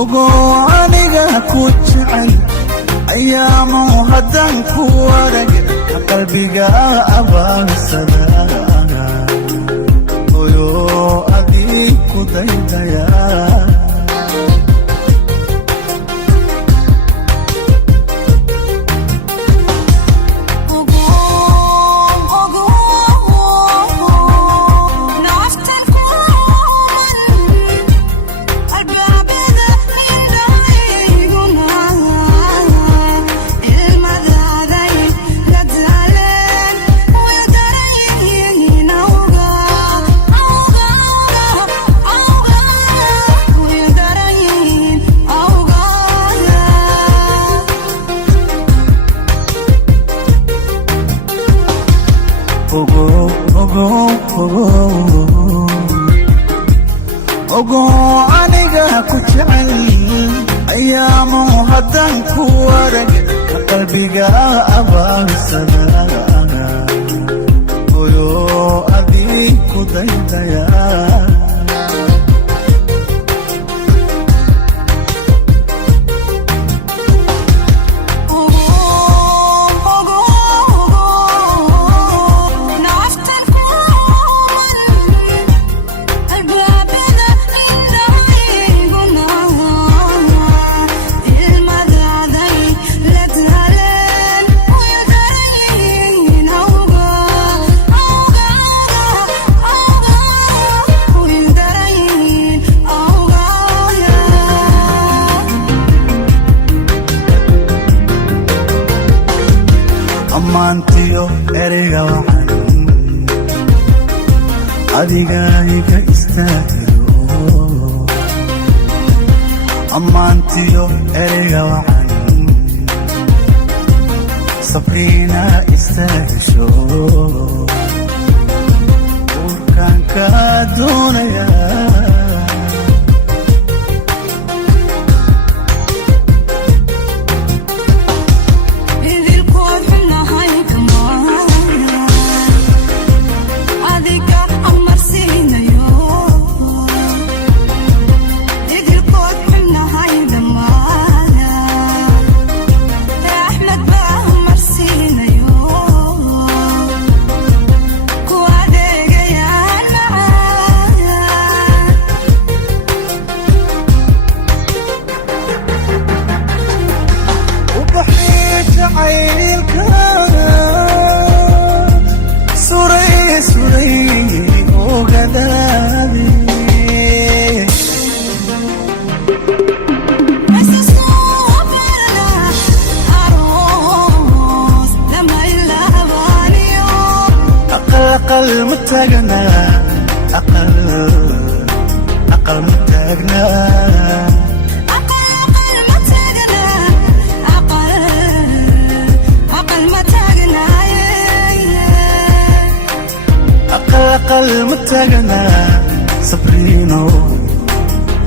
ogo aniga ku jecel ayaamu haddaan ku warag qalbiga abaarsada oyo adii ku daydaya ogo aniga ku jecel ayaamu haddaan ku warag qalbiga abaarsada oyo adii ku daydaya ammaantiyo ereyga waxaan adiga iga istaagiro ammaantiyo ereyga waxaan sabriina istaagisho urkaan ka doonaya أقل متاجنا أقل متاجنا أقل متاجنا صبرينو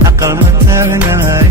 أقل متاجنا